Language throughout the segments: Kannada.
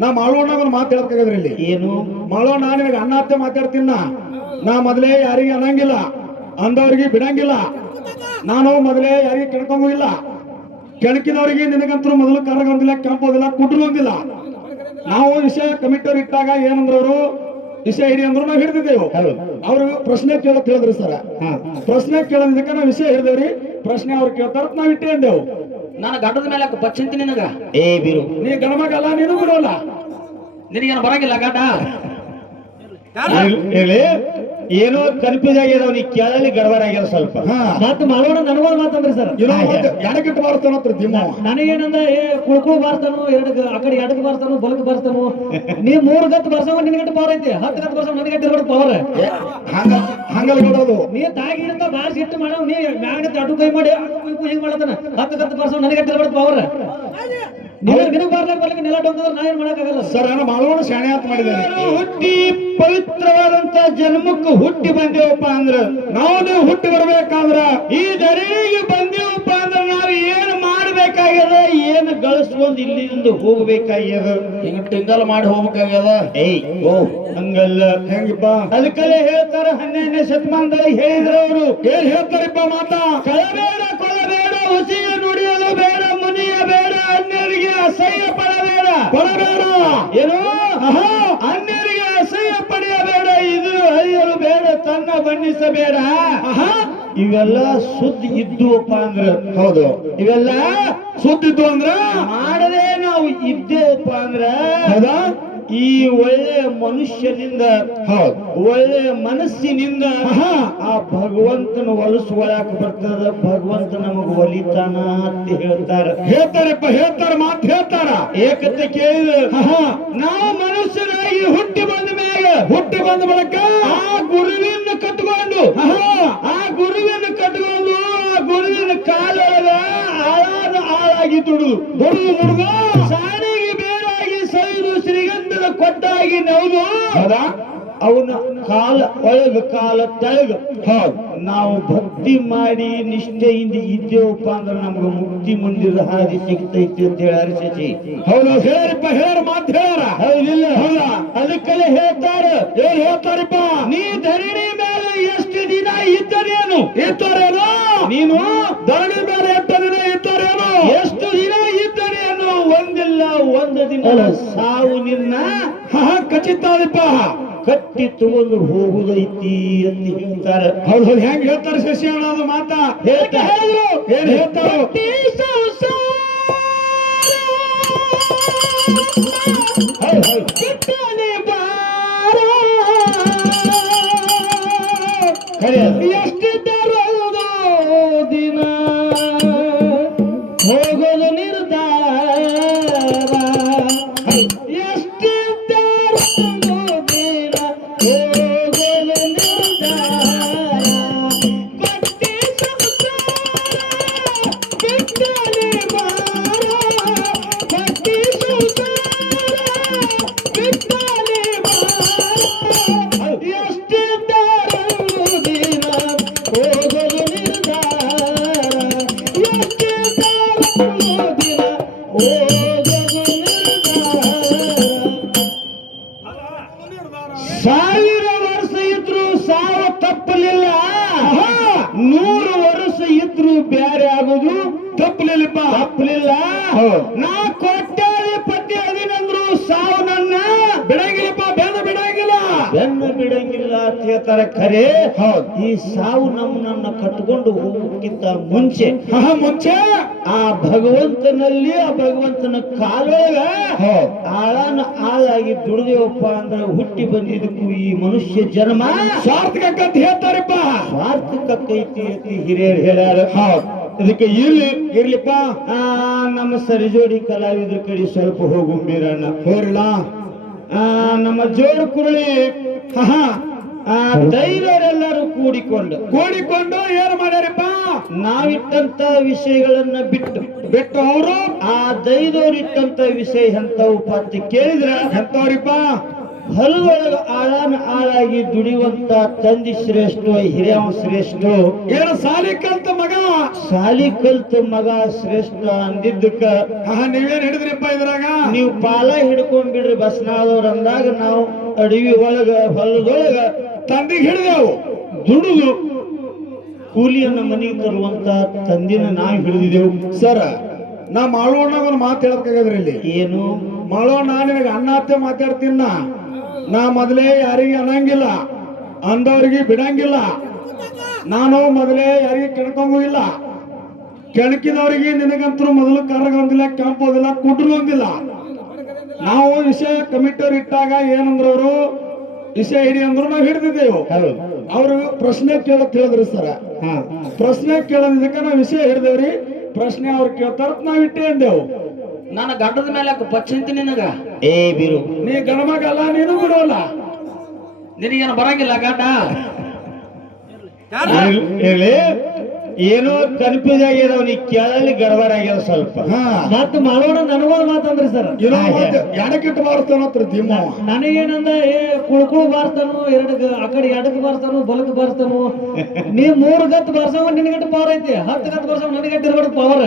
ನಾ ಮಾಳೋಣ ಮಾತು ಹೇಳ್ಬೇಕಾದ್ರೆ ಇಲ್ಲಿ ಏನು ಮಾಳೋಣ ನಿನಗೆ ಅನ್ನ ಹತ್ತೆ ಮಾತಾಡ್ತೀನ ನಾ ಮೊದಲೇ ಯಾರಿಗೆ ಅನ್ನಂಗಿಲ್ಲ ಅಂದವ್ರಿಗೆ ಬಿಡಂಗಿಲ್ಲ ನಾನು ಮೊದಲೇ ಯಾರಿಗೆ ಕೆಣ್ಕೊಂಗೂ ಇಲ್ಲ ಕೆಣಕಿದವರಿಗೆ ನಿನಗಂತೂ ಮೊದಲು ಕರಗೊಂದಿಲ್ಲ ಕೆಂಪೋದಿಲ್ಲ ಕುಟ್ರಗೊಂದಿಲ್ಲ ನಾವು ವಿಷಯ ಕಮಿಟಿಯವ್ರು ಇಟ್ಟಾಗ ಏನಂದ್ರು ಅವರು ವಿಷಯ ಹಿಡಿ ಅಂದ್ರು ನಾವು ಹಿಡಿದಿದ್ದೇವೆ ಅವ್ರು ಪ್ರಶ್ನೆ ಕೇಳಕ್ ಹೇಳಿದ್ರಿ ಸರ್ ಪ್ರಶ್ನೆ ಕೇಳೋದಕ್ಕೆ ನಾವು ವಿಷಯ ಹಿಡಿದೇವ್ರಿ ಪ್ರಶ್ನೆ ಅವ್ರು ಕೇಳ್ತಾರ ನಾವ್ ಇಟ್ಟೇ ಅಂದೇವು ನಾನು ಗಡ್ಡದ ಮೇಲೆ ಬಚ್ಚಿಂತಿ ನಿನಗ ಏ ಬೀರು ನೀ ಗಣಮಗಲ್ಲ ನೀನು ಬಿಡೋಲ್ಲ ನಿನಗೇನು ಬರಂಗಿಲ್ಲ ಗಡ್ಡ ಏನೋ ಕನ್ಫ್ಯೂಸ್ ಆಗ್ಯದ ಅವ್ನಿಗೆ ಕೇಳಲಿ ಗಡಬಡ ಆಗ್ಯದ ಸ್ವಲ್ಪ ಮತ್ತೆ ಮಾಡೋಣ ನನಗೊಂದು ಮಾತಂದ್ರಿ ಸರ್ ಎಡಗಿಟ್ಟು ಬಾರಿಸ್ತಾನತ್ರ ದಿಮ್ಮ ನನಗೇನಂದ ಕುಳ್ಕುಳು ಬಾರ್ತಾನು ಎರಡು ಆ ಕಡೆ ಎಡಕ್ಕೆ ಬಾರ್ತಾನು ಬಲಕ್ಕೆ ಬಾರ್ತಾನು ನೀ 3 ಗತ್ತು ಬರ್ಸವ ನಿನಗಟ್ಟು ಪವರ್ ಐತಿ 10 ಗತ್ತು ಬರ್ಸವ ನನಗಟ್ಟು ಇರ್ಬೋದು ಪವರ್ ಹಂಗಲ್ ಕೊಡೋದು ನೀ ತಾಗಿ ಇರ್ತ ಬಾರ್ಸಿ ಇಟ್ಟು ಮಾಡವ್ ನೀ ಮ್ಯಾಗ ಅಡು ಕೈ ಮಾಡಿ ಹಿಂಗ್ ಮಾಡತಾನ 10 ಗತ್ತು ಬರ್ಸವ ನನಗಟ್ಟು ಇರ್ಬೋದು ಪವರ್ ನಿನಗೆ ಬರ್ಲಿಕ್ಕೆ ನೆಲ ಡೊಂಕದ್ರೆ ನಾ ಏನ್ ಮಾಡಕ್ಕಾಗಲ್ಲ ಸರ್ ನಾನು ಮಾಡೋಣ ಶಾಣೆ ಅಂತ ಮಾಡಿದ್ದೇನೆ ಹುಟ್ಟಿ ಪವಿತ್ರವಾದಂತ ಜನ್ಮಕ್ಕೆ ಹುಟ್ಟಿ ಬಂದೇವಪ್ಪ ಅಂದ್ರ ನಾವು ಹುಟ್ಟಿ ಬರ್ಬೇಕಾದ್ರ ಈ ದರಿಗೆ ಬಂದೇವಪ್ಪ ಅಂದ್ರ ನಾವು ಏನ್ ಮಾಡ್ಬೇಕಾಗ್ಯದ ಏನ್ ಗಳಿಸ್ಕೊಂಡ್ ಇಲ್ಲಿಂದ ಹೋಗ್ಬೇಕಾಗ್ಯದ ಹಿಂಗ ಟಿಂಗಲ್ ಮಾಡಿ ಹೋಗ್ಬೇಕಾಗ್ಯದ ಏಯ್ ಓ ಹಂಗಲ್ಲ ಹೆಂಗಿಪ್ಪ ಅದಕ್ಕಲ್ಲೇ ಹೇಳ್ತಾರ 12ನೇ ಶತಮಾನದಲ್ಲಿ ಹೇಳಿದ್ರ ಅವರು ಏನ್ ಹೇಳ್ತಾರಿಪ್ಪ ಮಾತಾ ಕಳಬೇಡ ಕೊಳಬೇಡ ಹುಸಿಯ ನುಡಿಯಲು ಬೇಡ ಮುನಿಯ ಬೇಡ ಅನ್ಯರಿಗೆ ಅಸಹ್ಯ ಪಡಬೇಡ ಏನು ಅನ್ಯರಿಗೆ ಅಸಹ್ಯ ಪಡೆಯಬೇಡ ಇದು ಅರಿಯಲು ಬೇಡ ತನ್ನ ಬಣ್ಣಿಸಬೇಡ ಇವೆಲ್ಲ ಸುದ್ದಿ ಇದ್ದುವಪ್ಪ ಅಂದ್ರ ಹೌದು ಇವೆಲ್ಲ ಸುದ್ದಿದ್ದು ಅಂದ್ರ ಮಾಡದೆ ನಾವು ಇದ್ದೇವಪ್ಪ ಅಂದ್ರ ಹೌದಾ ಈ ಒಳ್ಳೆ ಮನುಷ್ಯನಿಂದ ಒಳ್ಳೆ ಮನಸ್ಸಿನಿಂದ ಆ ಭಗವಂತನ ಒಲಿಸ್ಕೊಳಕ್ ಬರ್ತದ ಭಗವಂತ ನಮಗ್ ಒಲಿತಾನ ಅಂತ ಹೇಳ್ತಾರಪ್ಪ ಹೇಳ್ತಾರ ಮಾತು ಹೇಳ್ತಾರ ಏಕತೆ ಕೇಳಿದ ನಾವು ಮನುಷ್ಯರಾಗಿ ಹುಟ್ಟಿ ಬಂದ ಬಳಿಕ ಆ ಗುರುವಿನ ಕಟ್ಕೊಂಡು ಆ ಗುರುವಿನ ಕಾಲೊಳಗ ಆಳಾಗಿ ದುಡಿದು ಸಾರಿಗೆ ಬೇರಾಗಿ ಸೈದು ಶ್ರೀಗಂಧದ ಕೊಟ್ಟಾಗಿ ನೌದು ಅವನ ಕಾಲ ಒಳಗ ಕಾಲ ತೆಳಗ ನಾವು ಭಕ್ತಿ ಮಾಡಿ ನಿಷ್ಠೆಯಿಂದ ಇದ್ದೇವಪ್ಪ ಅಂದ್ರೆ ನಮ್ಗೆ ಮುಕ್ತಿ ಮುಂದಿದ ಹಾದಿ ಸಿಗ್ತೈತಿ ಅಂತ ಹೇಳಿ ಶಶಿ ಹೌದು ಹೇಳಪ್ಪ ಹೇಳ ಮಾತು ಹೇಳ ಹೌದಿಲ್ಲ ಅದಕ್ಕೆಲ್ಲ ಹೇಳ್ತಾರ ಏನ್ ಹೇಳ್ತಾರಪ್ಪ ನೀ ಧರಣಿ ಮೇಲೆ ಎಷ್ಟು ದಿನ ಇದ್ದರೇನು ನೀನು ಧರಣಿ ಮೇಲೆ ಎಷ್ಟು ದಿನ ಇದ್ದಾರೇನು ಎಷ್ಟು ದಿನ ಇದ್ದರೇನು ಒಂದಿಲ್ಲ ಒಂದು ದಿನ ಸಾವು ನಿನ್ನ ಖಚಿತಾದಪ್ಪ ಕಟ್ಟಿ ತಗೊಂಡು ಹೋಗುದೈತಿ ಅಂತ ಹೇಳ್ತಾರೆ ಹೌದು ಹೆಂಗ್ ಹೇಳ್ತಾರೆ ಶಶಿ ಅನ್ನೋದು ಮಾತಾ ಹೇಳಿದ್ರು ಏನ್ ಹೇಳ್ತಾರೋ ಎಷ್ಟಿದ್ದರೂ ದಿನ ಹೋಗಲು ನಿರ್ಧಾರ ಎಷ್ಟಿದ್ದರೂ ದಿನ ಹೋಗಲು ನಿರ್ಧಾರ ಕಟ್ಟಿ ಸಂಸಾರ ಬಿಟ್ಟಲೆ ಬಾರ ಕಟ್ಟಿ ಸಂಸಾರ ಬಿಟ್ಟಲೆ ಬಾರ ಎಷ್ಟಿದ್ದರೂ ದಿನ ಹೋಗಲು ನಿರ್ಧಾರ ಎಷ್ಟಿದ್ದರೂ ದಿನ ಹೋಗಲು ನಿರ್ಧಾರ 1000 ವರ್ಷ ಇದ್ರು ಸಾವು ತಪ್ಪಲಿಲ್ಲ 100 ವರ್ಷ ಇದ್ರು ಬ್ಯಾರೆ ಆಗೋದು ತಪ್ಪಲಿಲ್ಲ ನಾ ಕೋಟ್ಯಾಧಿಪತಿ ಅದಿನಂದ್ರು ಸಾವು ನನ್ನ ಬಿಡಂಗಿಲ್ಲಪ್ಪ ಬೆನ್ನು ಬಿಡಂಗಿಲ್ಲ ಅಂತ ಹೇಳ್ತಾರೆ ಖರೆ ಈ ಸಾವು ನಮ್ಮನ್ನ ಕಟ್ಕೊಂಡು ಹೋಗೋಕ್ಕಿಂತ ಮುಂಚೆ ಆ ಭಗವಂತನಲ್ಲಿ ಆ ಭಗವಂತನ ಕಾಲೊಳಗ ಆಳಾಗಿ ದುಡಿದೇವಪ್ಪ ಅಂದ್ರೆ ಹುಟ್ಟಿ ಬಂದಿದ್ದಕ್ಕೂ ಈ ಮನುಷ್ಯ ಜನ್ಮ ಸಾರ್ಥಕ ಹೇಳ್ತಾರಪ್ಪ ಸಾರ್ಥಕೈತಿ ಅಂತ ಹಿರಿಯರು ಹೇಳ್ಯಾರ ಇದಕ್ಕೆ ಇರ್ಲಿಪ್ಪ ನಮ್ಮ ಸರಿಜೋಡಿ ಕಲಾವಿದ್ರ ಕಡೆ ಸ್ವಲ್ಪ ಹೋಗುಂಬಿರಣ್ಣ ಹೋರಲ್ಲ ನಮ್ಮ ಜೋಡು ಕುರುಳಿ ದೈವರೆಲ್ಲರೂ ಕೂಡಿಕೊಂಡು ಏನು ಮಾಡ್ಯಾರಪ್ಪ ನಾವಿಟ್ಟಂತ ವಿಷಯಗಳನ್ನ ಬಿಟ್ಟು ಅವರು ಆ ದೈವರಿಟ್ಟಂತ ವಿಷಯ ಎಂತವಪ್ಪ ಅಂತ ಕೇಳಿದ್ರ ಎಂತವ್ರಿಪ್ಪ ಹೊಲದೊಳಗ ಆಳಾನ ಆಳಾಗಿ ದುಡಿಯುವಂತ ತಂದೆ ಶ್ರೇಷ್ಠ ಹಿರಿಯವ ಶ್ರೇಷ್ಠ ಏನು ಸಾಲಿ ಕಲ್ತ ಮಗ ಸಾಲಿ ಕಲ್ತ ಮಗ ಶ್ರೇಷ್ಠ ಅಂದಿದ್ದಕ್ಕ ನೀವೇನ್ ಹಿಡಿದ್ರಿಪ್ಪ ಇದ್ರಾಗ ನೀವು ಪಾಲ ಹಿಡ್ಕೊಂಡ್ಬಿಡ್ರಿ ಬಸ್ನಾಳದವ್ರ ಅಂದಾಗ ನಾವು ಅಡವಿ ಒಳಗ ಹೊಲದೊಳಗ ತಂದಿಗೆ ಹಿಡಿದೆವು ದುಡಿದು ಕೂಲಿಯನ್ನ ಮನೆಗೆ ತರುವಂತ ತಂದಿನ ನಾವು ಹಿಡಿದಿದ್ದೆವು ಸರ್ ನಾ ಮಾಳೋಣ್ಣಗ ಒಂದು ಮಾತು ಹೇಳ್ಬೇಕಾಗದ್ರಿ ಇಲ್ಲಿ ಏನು ಮಾಳೋಣ್ಣ ನಿನಗೆ ಅಣ್ಣಾತ್ತೆ ಮಾತಾಡ್ತೀನ ನಾ ಮೊದಲೇ ಯಾರಿಗೆ ಅನ್ನಂಗಿಲ್ಲ ಅಂದವ್ರಿಗೆ ಬಿಡಂಗಿಲ್ಲ ನಾನು ಮೊದಲೇ ಯಾರಿಗೆ ಕೆಣಕೊಂಗೂ ಇಲ್ಲ ಕೆಣಕಿದವ್ರಿಗೆ ನಿನಗಂತರೂ ಮೊದಲು ಕರಗೊಂದಿಲ್ಲ ಕೆಂಪೋದಿಲ್ಲ ಕುಟ್ರಗೊಂದಿಲ್ಲ ನಾವು ವಿಷಯ ಕಮಿಟಿಯವ್ರು ಇಟ್ಟಾಗ ಏನಂದ್ರ ಅವರು ವಿಷಯ ಹಿಡಿ ಅಂದ್ರು ನಾವು ಹಿಡಿದಿದ್ದೆವು ಅವರು ಪ್ರಶ್ನೆ ಕೇಳತ್ ಹೇಳಿದ್ರಿ ಸರ್ ಪ್ರಶ್ನೆ ಕೇಳೋದಕ್ಕೆ ನಾವು ವಿಷಯ ಹಿಡಿದೇವ್ರಿ ಪ್ರಶ್ನೆ ಅವ್ರು ಕೇಳ್ತಾರ ನಾವ್ ಇಟ್ಟೇ ಅಂದೆವು ನನ್ನ ಗಡ್ಡದ ಮೇಲೆ ಪಚ್ಚಂತಿ ನಿನಗ ಏ ಬಿರು ನೀ ಗಣಮಗಲ್ಲ ನೀನು ಬಿಡೋಲ್ಲ ನಿನಗೇನು ಬರಂಗಿಲ್ಲ ಗಡ್ಡ ಹೇಳಿ ಏನೋ ಕನ್ಫ್ಯೂಸ್ ಆಗ್ಯದ ಅವನಿಗೆ ಕೇಳಲಿ ಗಡಬಡ ಆಗ್ಯದ ಸ್ವಲ್ಪ ಮತ್ ಮಾಡೋಣ ನನಗೊಂದು ಮಾತಂದ್ರಿ ಸರ್ ಎಡಕ್ಕಿಟ್ಟು ಬಾರಿಸ್ತಾನತ್ರ ದಿಮ್ಮ ನನಗೇನಂದ ಕುಳ್ಕುಳು ಬಾರ್ತಾನು ಆ ಕಡೆ ಎಡಕ್ ಬಾರ್ತಾನು ಬಲಕ್ ಬಾರ್ತಾನು ನೀ 3 ಗತ್ ಬಾರ್ಸವ ನಿನಗಟ್ಟು ಪವರ್ ಐತಿ 10 ಗತ್ ಬಾರ್ಸವ ನನಗಟ್ಟು ಇರ್ಬಾರ್ದು ಪವರ್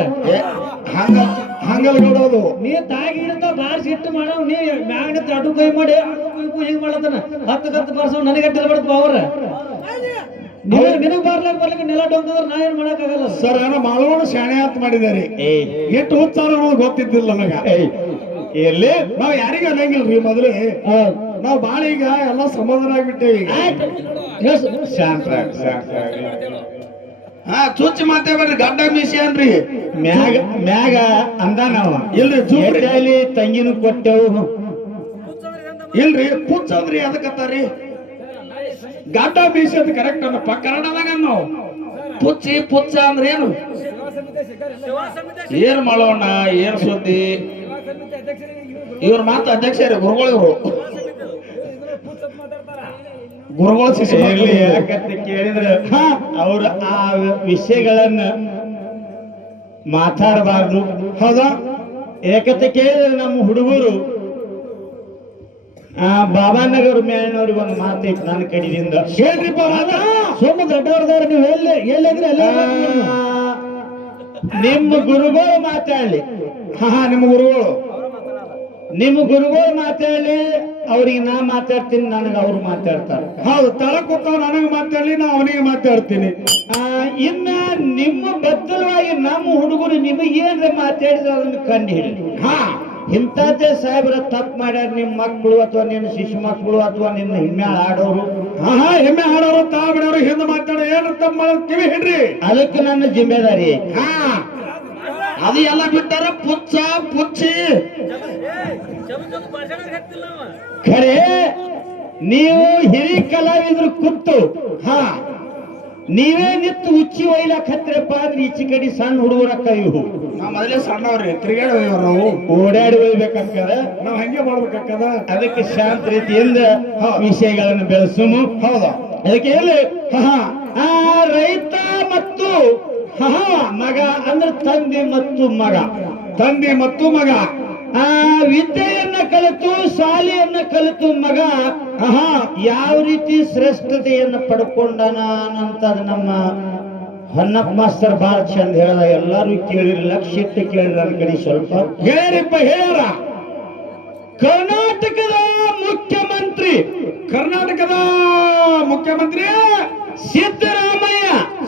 ಹಂಗಲ್ ನೋಡೋದು ನೀ ತಾಗಿ ಹಿಡಿದ ಬಾರ್ಸಿ ಇಟ್ಟು ಮಾಡವ್ ನೀ ಮ್ಯಾಗ ಅಡು ಕೈ ಮಾಡಿ ಹಿಂಗ್ ಮಾಡತಾನ 10 ಗತ್ ಬಾರ್ಸವ ನನಗಟ್ಟು ಇರ್ಬಾರ್ದು ಪವರ್ ನಿನಗ್ ಬರ್ಲಿಕ್ಕೆ ನೆಲ ಡೊಂಕಂದ್ರೆ ನಾ ಏನ್ ಮಾಡಕ್ಕಾಗಲ್ಲ ಸರ್ ನಾನು ಮಾಳೋಣ ಶಾಣೆ ಅಂತ ಮಾಡಿದಾರೆ ಎಷ್ಟು ಉತ್ಸಾಹ ಅನ್ನೋದು ಗೊತ್ತಿದ್ದಿಲ್ಲ ನನಗ ಎಲ್ಲಿ ನಾವ್ ಯಾರಿಗ ಅನ್ನಂಗಿಲ್ರಿ ಮೊದಲೇ ನಾವ್ ಬಾಳ ಈಗ ಎಲ್ಲ ಸಮಾಧಾನ ಆಗ್ಬಿಟ್ಟೇವಿ ಚುಚ್ಚಿ ಮಾತೇಬೇಡ್ರಿ ಗಡ್ಡ ಮೀಸಿ ಅನ್ರಿ ಮ್ಯಾಗ ಅಂದ ನಾವ ಇಲ್ರಿ ತಂಗಿನೂ ಕೊಟ್ಟೆವು ಇಲ್ರಿ ಪುಚ್ಚ ಅಂದ್ರಿ ಅದಕ್ಕತ್ತಾರಿ ಗಡ್ಡ ಮೀಸಿ ಅಂತ ಕರೆಕ್ಟ್ ಅನ್ನಪ್ಪ ಕನ್ನಡದಾಗ ನಾವು ಪುಚ್ಚ ಅಂದ್ರೆ ಏನು ಏನ್ ಮಾಡೋಣ ಏನ್ ಸುದ್ದಿ ಇವ್ರ ಮಾತು ಅಧ್ಯಕ್ಷರೇ ಗುರುಗಳು ಗುರುಗಳ ಯಾಕಂತ ಕೇಳಿದ್ರೆ ಅವ್ರ ಆ ವಿಷಯಗಳನ್ನ ಮಾತಾಡಬಾರ್ದು ಹೌದಾ ಯಾಕಂತ ಕೇಳಿದ್ರೆ ನಮ್ಮ ಹುಡುಗರು ಬಾಬಾನಗರ್ ಮೇಲಿನವ್ರಿಗೆ ಒಂದು ಮಾತೈತಿ ನನ್ನ ಕಡೆಯಿಂದ ಹೇಳ್ರಿಪ್ಪ ಸೋಮ ದೊಡ್ಡವ್ರದವ್ರು ನೀವು ಎಲ್ಲಿದ್ರೆ ನಿಮ್ಮ ಗುರುಗಳು ಮಾತಾಡ್ಲಿ ನಿಮ್ಮ ಗುರುಗಳು ಮಾತಾಡ್ಲಿ ಅವ್ರಿಗೆ ನಾ ಮಾತಾಡ್ತೀನಿ ನನಗೆ ಅವ್ರು ಮಾತಾಡ್ತಾರೆ ಹೌದು ತಳ ಕೂತವ್ ನನಗೆ ಮಾತಾಡ್ಲಿ ನಾ ಅವನಿಗೆ ಮಾತಾಡ್ತೀನಿ ಇನ್ನ ನಿಮ್ಮ ಬದ್ಧವಾಗಿ ನಮ್ಮ ಹುಡುಗರು ನಿಮಗೇನ್ರ ಮಾತಾಡಿದ್ರೆ ಅದನ್ನ ಕಂಡು ಹಿಡಿ ಇಂಥದ್ದೇ ಸಾಹೇಬ್ರ ತಪ್ಪು ಮಾಡ್ಯಾರ ನಿಮ್ಮ ಮಕ್ಕಳು ಅಥವಾ ನಿನ್ನ ಶಿಶು ಮಕ್ಕಳು ಅಥವಾ ನಿನ್ನ ಹೆಮ್ಮೆ ಆಡೋರು ಹೆಮ್ಮೆ ಆಡೋರು ತಾ ಬಿಡೋರು ಹಿಂದೆ ಮಾತಾಡೋ ಏನು ತಮ್ಮ ಕಿವಿ ಹಿಡ್ರಿ ಅದಕ್ಕೆ ನನ್ನ ಜಿಮ್ಮೆದಾರಿ ಅದು ಎಲ್ಲ ಬಿಟ್ಟಾರ ಪುಚ್ಚಿ ಖರೆ ನೀವು ಹಿರಿ ಕಲಾವಿದ್ರು ಕೂತು ನೀವೇ ನಿತ್ತು ಉಚ್ಚಿ ಒಯ್ಲಾಕ್ ಹತ್ತಿರಪ್ಪ ಅಂದ್ರೆ ಈಚೆ ಕಡೆ ಸಣ್ಣ ಹುಡುಗರಕ್ಕ ಇವು ನಾವ್ ಮೊದಲೇ ಸಣ್ಣವ್ರಿ ತಿರುಗಾಡಿ ನಾವು ಓಡಾಡಿ ಒಯ್ಬೇಕಂದ್ರೆ ನಾವ್ ಹಂಗೆ ಮಾಡ್ಬೇಕಾಗ್ತದ ಅದಕ್ಕೆ ಶಾಂತ ರೀತಿಯಿಂದ ವಿಷಯಗಳನ್ನು ಬೆಳೆಸುನು ಹೌದಾ ಅದಕ್ಕೆ ಹೇಳಿ ರೈತ ಮತ್ತು ಮಗ ಅಂದ್ರೆ ತಂದೆ ಮತ್ತು ಮಗ ವಿದ್ಯೆಯನ್ನ ಕಲಿತು ಶಾಲೆಯನ್ನ ಕಲಿತು ಮಗ ಯಾವ ರೀತಿ ಶ್ರೇಷ್ಠತೆಯನ್ನು ಪಡ್ಕೊಂಡನ ಅಂತ ನಮ್ಮ ಹೊನ್ನಪ್ಪ ಮಾಸ್ತರ್ ಬಹಳ ಚಂದ ಹೇಳ್ದ. ಎಲ್ಲಾರು ಕೇಳಿರಿ, ಲಕ್ಷ ಇಟ್ಟು ಕೇಳಿರಿ ನನ್ನ ಕಡೆ ಸ್ವಲ್ಪ ಹೇಳಿಪ್ಪ ಹೇಳ್ಯಾರ. ಕರ್ನಾಟಕದ ಮುಖ್ಯಮಂತ್ರಿ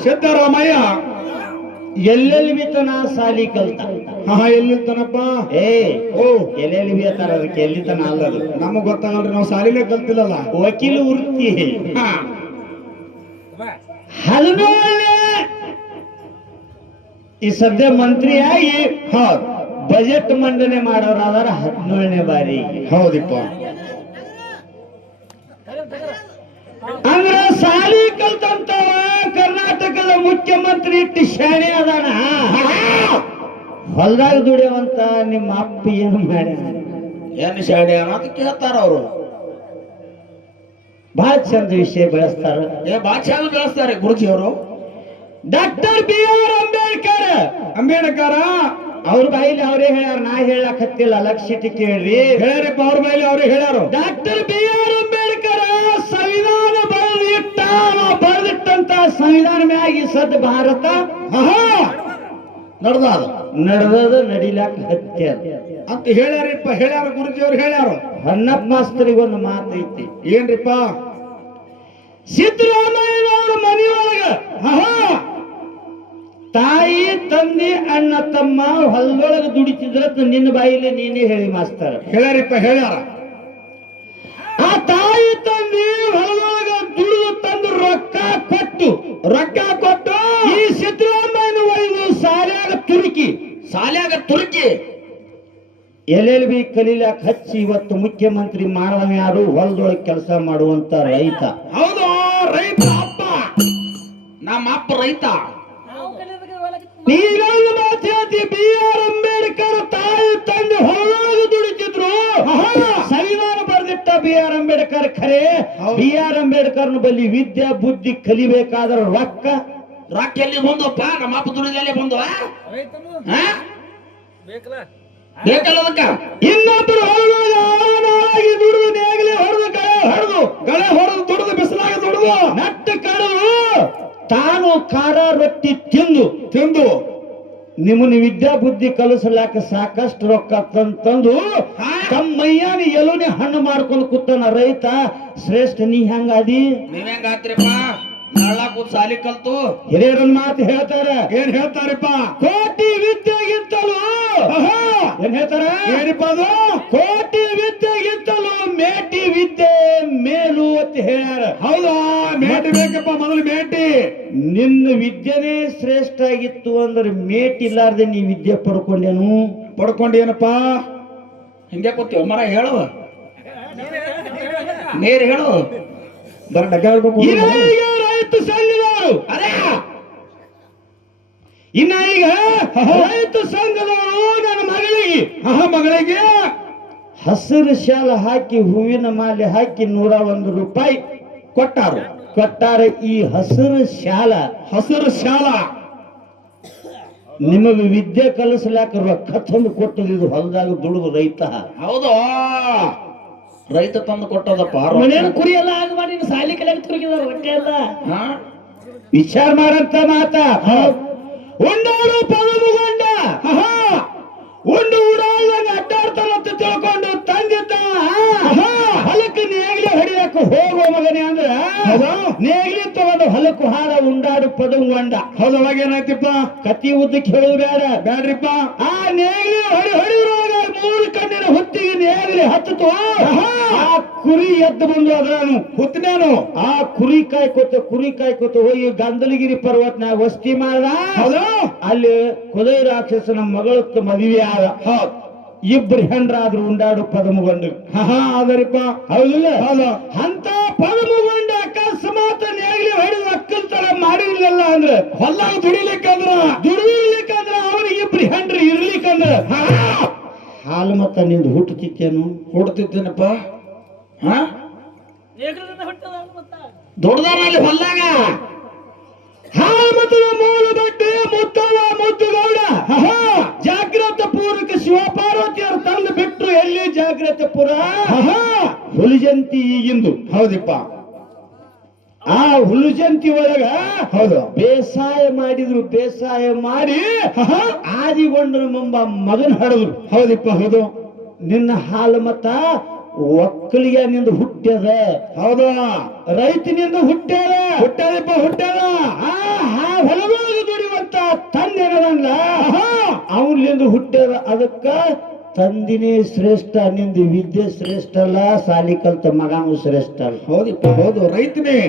ಸಿದ್ದರಾಮಯ್ಯ ಎಲ್ಲೆಲ್ಲಿ ಬಿತ್ತನ ಸಾಲಿ ಕಲ್ತ. ಎಲ್ಲಿ ತನಪ್ಪ ಎಲ್ಲೆಲ್ಲಿ ಬಿತ್ತಾರ ಅದಕ್ಕೆ ಎಲ್ಲಿ ತನ ಅಲ್ಲದು ನಮಗ್ ಗೊತ್ತಾಗಲ್ರಿ, ನಾವು ಸಾಲಿನೇ ಕಲ್ತಿಲ್ಲಲ್ಲ. ವಕೀಲ ವೃತ್ತಿ 17ನೇ ಈ ಸದ್ಯ ಮಂತ್ರಿಯಾಗಿ ಬಜೆಟ್ ಮಂಡನೆ ಮಾಡೋರಾದಾರ 17ನೇ ಬಾರಿ. ಹೌದಿಪ್ಪ. ಅಂದ್ರೆ ಸಾಲಿ ಕಲ್ತಂತವ ಕರ್ನಾಟಕದ ಮುಖ್ಯಮಂತ್ರಿ ಇಟ್ಟು ಶಾಣೆ ಅದಾನ. ಹೊಲ್ದಾಗ ದುಡಿಯುವಂತ ನಿಮ್ಮ ಅಪ್ಪ ಏನು ಮಾಡ್ಯಾನ? ಏನ್ ಶಾಣೆ ಅನ್ನೋದು ಕೇಳ್ತಾರ ಅವರು. ಬಹಳ ಚಂದ ವಿಷಯ ಬೆಳೆಸ್ತಾರ, ಬಹಳ ಚಂದ ಬೆಳೆಸ್ತಾರೆ ಗುರುಜಿ ಅವರು. ಡಾಕ್ಟರ್ BR ಅಂಬೇಡ್ಕರ್ ಅವ್ರ ಬಾಯಿಲಿ ಅವರೇ ಹೇಳ್ಯಾರ, ನಾ ಹೇಳಕತ್ತಿಲ್ಲ, ಲಕ್ಷ ಕೇಳ್ರಿ. ಹೇಳ್ಯಾರಪ್ಪ, ಅವ್ರ ಬಾಯಿಲಿ ಅವರೇ ಹೇಳ್ಯಾರು. ಡಾಕ್ಟರ್ BR ಸಂವಿಧಾನ ಮ್ಯಾಗಿ ಸದ್ ಭಾರತ ಆಹಾ ನಡ್ದ ಅದು ನಡೆದ ನಡಿಲಾಕ ಹತ್ಯ ಅಂತ ಹೇಳ್ಯಾರಿಪ್ಪ, ಹೇಳ್ಯಾರ ಗುರುಜಿಯವ್ರು ಹೇಳ್ಯಾರ. ಹೊನ್ನಪ್ಪ ಮಾಸ್ತರಿಗೊಂದು ಮಾತು ಐತಿ. ಏನ್ರಿಪ್ಪ? ಸಿದ್ದರಾಮಯ್ಯನವರ ಮನೆಯೊಳಗ ಆಹಾ ತಾಯಿ ತಂದೆ ಅಣ್ಣ ತಮ್ಮ ಹೊಲದೊಳಗ ದುಡಿತಿದ್ರ ನಿನ್ನ ಬಾಯಿಲೆ ನೀನೇ ಹೇಳಿ ಮಾಸ್ತರ್. ಹೇಳ್ಯಾರಿಪ್ಪ, ಹೇಳ್ಯಾರ. ಆ ತಾಯಿ ತಂದೆ ಹೊಲದೊಳಗ ದುಡಿದು ತಂದು ರೊಕ್ಕ ಕೊಟ್ಟು ಈ ಸಿದ್ದರಾಮಯ್ಯನ ಒಯ್ದು ಸಾಲ್ಯಾಗ ತುರುಕಿ LLB ಕಲೀಲಾಕ ಹಚ್ಚಿ ಇವತ್ತು ಮುಖ್ಯಮಂತ್ರಿ ಮಾಡವ ಯಾರು? ಹೊಲದೊಳಗೆ ಕೆಲಸ ಮಾಡುವಂತ ರೈತ. ಹೌದು, ರೈತ ಅಪ್ಪ, ನಮ್ಮ ಅಪ್ಪ ರೈತ. ನೀನೊಂದು ಮಾತು ಹೇಳ್ತಿ, BR ಅಂಬೇಡ್ಕರ್ ತಾಯಿ ತಂದೆ ಹೊಲದೊಳಗೆ ದುಡಿತಿದ್ರು. ಸಂವಿಧಾನ ಬರೆದಿಟ್ಟ BR ಅಂಬೇಡ್ಕರ್ ಖರೆ. BR ಅಂಬೇಡ್ಕರ್ನ ಬಲ್ಲಿ ವಿದ್ಯಾ ಬುದ್ಧಿ ಕಲಿಬೇಕಾದ್ರ ರೊಕ್ಕ ಎಲ್ಲಿ ಬಂದಪ್ಪ? ನಮ್ಮ ಅಪ್ಪ ದುಡಿದಲ್ಲೇ ಬಂದು ಬೇಕಲ್ಲ ಅದಕ್ಕ. ಇನ್ನೊಬ್ಬರು ಹೊಲದೊಳಗೆ ಆಳಾಗಿ ದುಡಿದು ನೇಗಲೆ ಹೊಡೆದು ಗಳೆ ಹೊಡೆದು ದುಡಿದು ಬಿಸಿಲಾಗಿ ದುಡಿದು ನಟ್ಟು ಕಡಿದು ತಾನು ಖಾರ ರೊಟ್ಟಿ ತಿಂದು ನಿಮ್ಮನ್ನ ವಿದ್ಯಾ ಬುದ್ಧಿ ಕಲಿಸಲಾಕ ಸಾಕಷ್ಟು ರೊಕ್ಕ ತಂದು ತಮ್ಮ ಮೈಯಾನ ಎಲುನೆ ಹಣ್ಣು ಮಾಡ್ಕೊಂಡು ಕೂತಾನ ರೈತ. ಶ್ರೇಷ್ಠ ನೀ ಹೆಂಗಾದಿ? ನೀವ್ ಹೆಂಗ ಆತ್ರಿಪ್ಪ? ನಾಳ ಕೂತ್ ಸಾಲಿ ಕಲ್ತು ಹಿರಿಯರನ್ನ ಮಾತು ಹೇಳ್ತಾರೆ. ಏನ್ ಹೇಳ್ತಾರಪ್ಪ? ಕೋಟಿ ವಿದ್ಯೆಗಿಂತಲೂ ಏನ್ ಹೇಳ್ತಾರ? ಏನಿಪ್ಪ ಅದು? ಕೋಟಿ ವಿದ್ಯೆಗಿಂತಲೂ ಮೇಟಿ ವಿದ್ಯೆ ಮೇಲು ಅಂತ ಹೇಳ್ಯಾರ. ಹೌದಾ? ಮೇಟಿ ಬೇಕಪ್ಪ, ಮೊದಲು ಮೇಟಿ. ನಿನ್ನ ವಿದ್ಯೆನೇ ಶ್ರೇಷ್ಠ ಆಗಿತ್ತು ಅಂದ್ರೆ ಮೇಟ್ ಇಲ್ಲಾರ್ದೆ ನೀ ವಿದ್ಯೆ ಪಡ್ಕೊಂಡೇನಪ್ಪ? ಹಿಂಗೆ ಕೂತೀವಿ ಮರ ಹೇಳು, ನೇರ್ ಹೇಳು. ಬರ ಡಗ್ಗ ರೈತ ಸಂಘದವರು ಇನ್ನ ಈಗ ರೈತ ಸಂಘದವರು ನನ್ನ ಮಗಳಿಗೆ ಹಸಿರು ಶಾಲ ಹಾಕಿ ಹೂವಿನ ಮಾಲೆ ಹಾಕಿ 101 ರೂಪಾಯಿ ಕೊಟ್ಟಾರೆ. ಈ ಹಸಿರು ಶಾಲ ನಿಮಗೆ ವಿದ್ಯೆ ಕಲಿಸ್ಲಾಕ ರೊಕ್ಕ ತಂದು ಕೊಟ್ಟದು. ಇದು ಹೊಲದಾಗ ದುಡಿದು ರೈತ. ಹೌದು, ರೈತ ತಂದು ಕೊಟ್ಟದಪ್ಪ. ಮನೇನ ಕುರಿ ಎಲ್ಲ ಆಗ ಮಾಡಿ ಸಾಲಿ ಕಲಿಯಾಕ ತುರುಕಿದಾರ ರೊಕ್ಕ ಎಲ್ಲ. ವಿಚಾರ ಮಾಡಂತ ಮಾತ ಉಂಡಾಡು ಪದಮುಗೊಂಡ ಉಂಡು ಊರಾಗ ಅಡ್ಡಾಡ್ತಾನಂತ ತಿಳ್ಕೊಂಡು ತಂದಿದ್ದ ಹೊಲಕ್ಕೆ ನೇಗಿಲು ಹೊಡಿಯಕ್ಕೆ ಹೋಗುವ ಮಗನೇ ಅಂದ್ರ ನೇಗಿಲಿ ತಗೊಂಡು ಹೊಲಕ್ಕೂ ಹಾಡ ಉಂಡಾಡು ಪದಮುಗೊಂಡ. ಹೌದು, ಅವಾಗ ಏನಾಯ್ತಿಪ್ಪ? ಕತ್ತಿ ಉದ್ದಕ್ಕೆ ಹೇಳುದು ಬ್ಯಾಡ್ರಿಪ್ಪ. ಆ ನೇಗಿಲಿ ಹೊಡಿದ್ರೊಳಗ 3 ಕಣ್ಣಿನ ಹುತ್ತಿಗೆ ನೇಗಿಲಿ ಹತ್ತಿತು. ಆ ಕುರಿ ಎದ್ದು ಬಂದು ಅದ್ರಾನು ಹುತ್ತಿನೇನು ಆ ಕುರಿ ಕಾಯ್ಕೋತ ಹೋಗಿ ಗಂಧಲಗಿರಿ ಪರ್ವತನಾಗ ವಸ್ತಿ ಮಾಡ್ದ. ಅಲ್ಲಿ ಕುದುರೆ ರಾಕ್ಷಸನ ಮಗಳತ್ತು ಮದುವೆ ಆದ. ಇಬ್ರು ಹೆಂಡ್ರಾದ್ರು ಉಂಡಾಡು ಪದಮುಗೊಂಡು. ಅದರಿಪ್ಪ. ಹೌದಿಲ್ಲ? ಹೌದು. ಅಂತ ಪದಮುಗೊಂಡ ಅಕಸ್ಮಾತ್ ನೇಗಿಲಿ ಹೊಡೆದು ಅಕ್ಕಲ್ತರ ಮಾಡಿರ್ಲಿಲ್ಲ ಅಂದ್ರೆ ಹೊಲ್ಲಾಗ ದುಡಿಲಿಕ್ಕಂದ್ರ ಅವನಿಗೆ ಇಬ್ರು ಹೆಂಡ್ರಿ ಇರ್ಲಿಕ್ಕಂದ್ರ ಹಾಲು ಮತ್ತ ನಿಂದು ಹುಟ್ಟುತ್ತಿದ್ದೇನಪ್ಪ. ದೊಡ್ಡದಾರಲ್ಲಿ ಹೊಲ್ಲಾಗ ಹಾಲು ಮತದ ಮೂಲ ಬಟ್ಟೆ ಮುತ್ತವ ಮುತ್ತುಗೌಡ ಜಾಗ್ರತ ಪೂರ್ವಕ ಶಿವಪಾರ್ವತಿಯರು ತಂದು ಬಿಟ್ರು. ಎಲ್ಲಿ ಜಾಗ್ರತ ಪುರ? ಹುಲಿಜಂತಿ ಈಗಿಂದು. ಹೌದಿಪ್ಪ. ಆ ಹುಲಿಜಂತಿ ಒಳಗ ಹೌದು ಬೇಸಾಯ ಮಾಡಿದ್ರು. ಬೇಸಾಯ ಮಾಡಿ ಆದಿಗೊಂಡರ ಮುಂಬ ಮಗನ ಹಡದ್ರು. ಹೌದಿಪ್ಪ. ಹೌದು. ನಿನ್ನ ಹಾಲು ಮತ ಒಕ್ಕಲಿಗೆ ನಿಂದು ಹುಟ್ಟ್ಯದ. ಹೌದು. ರೈತನಿಂದ ಹುಟ್ಟ್ಯದಪ್ಪ. ಹೊಲದೊಳಗೆ ದುಡಿಯುವಂತ ತಂದೆನಲ್ಲ ಅವನಿಂದ ಹುಟ್ಟ್ಯದ. ಅದಕ್ಕ ತಂದಿನೇ ಶ್ರೇಷ್ಠ, ನಿಂದು ವಿದ್ಯೆ ಶ್ರೇಷ್ಠ ಅಲ್ಲ, ಸಾಲಿ ಕಲ್ತ ಮಗನೂ ಶ್ರೇಷ್ಠ ಅಲ್ಲ. ಹೌದಿಪ್ಪ. ಹೌದು, ರೈತನೇ.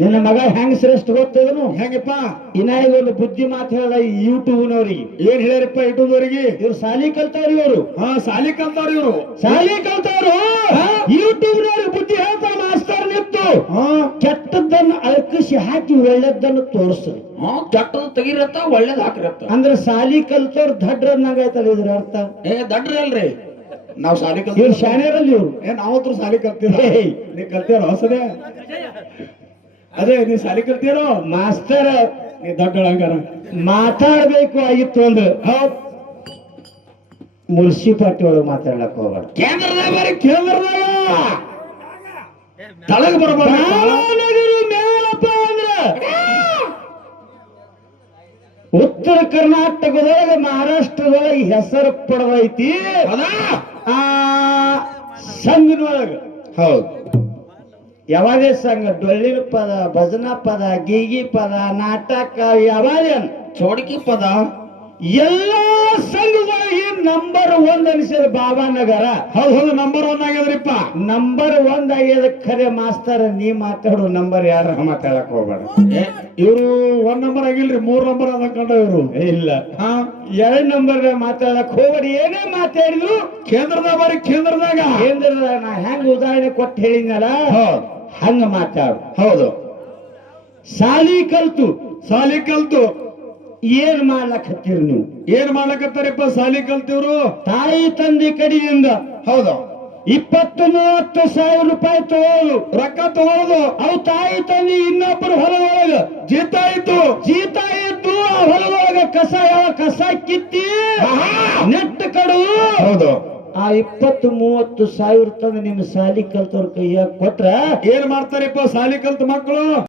ನಿನ್ನ ಮಗ ಹೆಂಗ್ ಶ್ರೇಷ್ಠ ಗೊತ್ತದನು? ಹೆಂಗಪ್ಪ? ಇನ್ನ ಒಂದು ಬುದ್ಧಿ ಮಾತು ಹೇಳ ಯೂಟ್ಯೂಬ್ನವ್ರಿಗೆ. ಏನ್ ಹೇಳ್ಯಾರಪ್ಪ ಯೂಟ್ಯೂಬ್ನವ್ರಿಗೆ? ಇವ್ರು ಸಾಲಿ ಕಲ್ತವ್ರು. ಇವರು ಸಾಲಿ ಕಲ್ತವ್ರು. ಯೂಟ್ಯೂಬ್ನವ್ರಿಗೆ ಬುದ್ಧಿ ಹೇಳ್ತಾರ. ಮಾಸ್ತರ್ ನಿಂತು ಕೆಟ್ಟದ್ದನ್ನು ಅಳಕಿಸಿ ಹಾಕಿ ಒಳ್ಳೆದ್ದನ್ನು ತೋರಿಸ್ತಾರೆ. ಕೆಟ್ಟದ್ದು ತೆಗಿರತ್ತ, ಒಳ್ಳೇದ್ ಹಾಕಿರತ್ತ. ಅಂದ್ರೆ ಸಾಲಿ ಕಲ್ತವ್ರು ದಡ್ರನ್ನಾಗೈತಲ್ಲ ಇದ್ರ ಅರ್ಥ. ದಡ್ರಿ ಅಲ್ರಿ, ನಾವ್ ಸಾಲಿ ಕಲ್ತ. ಇವ್ರು ಶಾಣ್ಯರಲ್ಲಿ ಇವ್ರು. ನಾವಂತೂ ಸಾಲಿ ಕಲ್ತೀರ. ನೀ ಕಲ್ತೀರ ಹೊಸದೇ? ಅದೇ ನೀ ಸಾಲಿ ಕಲ್ತೀರೋ ಮಾಸ್ತರ್. ನೀ ದೊಡ್ಡಳಂಗಾರ ಮಾತಾಡ್ಬೇಕು ಆಗಿತ್ತು ಅಂದ್ರೆ ಮುನ್ಸಿಪಾಲ್ಟಿ ಒಳಗೆ ಮಾತಾಡ್ಲಕ್ ಹೋಗ್ಬೇಡ. ಕೇಂದ್ರದಾಗ ತಳಗ್ ಬರ್ಬಾರ. ಮೇಲಪ್ಪ ಅಂದ್ರ ಉತ್ತರ ಕರ್ನಾಟಕದೊಳಗೆ ಮಹಾರಾಷ್ಟ್ರದೊಳಗೆ ಹೆಸರು ಪಡೆದೈತಿ ಹೌದಾ ಆ ಸಂಘದೊಳಗ. ಹೌದು ಯಾವಾದೇ ಸಂಘ, ಡೊಳ್ಳಿನ ಪದ, ಭಜನಾ ಪದ, ಗೀಗಿ ಪದ, ನಾಟಕ, ಯಾವಾದೇನು ಚೋಡಿಕಿ ಪದ ಎಲ್ಲಾ ಸಂಘಗಳಿಗೆ ನಂಬರ್ 1 ಅನಿಸಿದ ಬಾಬಾನಗರ. ಹೌದು ನಂಬರ್ 1 ಆಗ್ಯದ್ರಿಪ್ಪ. ನಂಬರ್ 1 ಆಗ್ಯದ. ಖರೆ ಮಾಸ್ತರ್ ನೀ ಮಾತಾಡು, ನಂಬರ್ ಯಾರ ಮಾತಾಡಕ್ ಹೋಗ್ಬೇಡ. ಇವರು 1 ನಂಬರ್ ಆಗಿಲ್ರಿ, 3 ನಂಬರ್ ಅದ ಕಂಡ ಇವರು. ಇಲ್ಲ, ಹಾ 2 ನಂಬರ್ ಮಾತಾಡಕ್ ಹೋಗ್ಬೇಡಿ. ಏನೇ ಮಾತಾಡಿದ್ರು ಕೇಂದ್ರದಾಗ ಬಾರಿ, ಕೇಂದ್ರದಾಗ ಕೇಂದ್ರದ ನಾ ಹೆಂಗ್ ಉದಾಹರಣೆ ಕೊಟ್ಟು ಹೇಳಿದ್ನಲ್ಲ ಹಂಗ ಮಾತಾಡು. ಹೌದು. ಸಾಲಿ ಕಲ್ತು ಸಾಲಿ ಕಲ್ತು ಏನ್ ಮಾಡ್ಲಕ್ ಹತ್ತೀರಿ ನೀವು? ಏನ್ ಮಾಡ್ಲಕತ್ತಾರಪ್ಪ? ಸಾಲಿ ಕಲ್ತಿವ್ರು ತಾಯಿ ತಂದೆ ಕಡೆಯಿಂದ ಹೌದು 20-30 ಸಾವಿರ ರೂಪಾಯಿ ತಗೋದು, ರೊಕ್ಕ ತಗೊಳ್ಳೋದು. ಅವು ತಾಯಿ ತಂದೆ ಇನ್ನೊಬ್ಬರ ಹೊಲದೊಳಗ ಜೀತ ಇತ್ತು. ಜೀತ ಇದ್ದು ಆ ಹೊಲದೊಳಗ ಕಸ ಕಿತ್ತಿ ನೆಟ್ ಕಡು ಹೌದು. ಆ 20-30 ಸಾವಿರ ತಂದು ನಿಮ್ಮ ಸಾಲಿ ಕಲ್ತವ್ರ ಕೈಯಾಗ ಕೊಟ್ರ ಏನ್ ಮಾಡ್ತಾರಪ್ಪ ಸಾಲಿ ಕಲ್ತ ಮಕ್ಕಳು?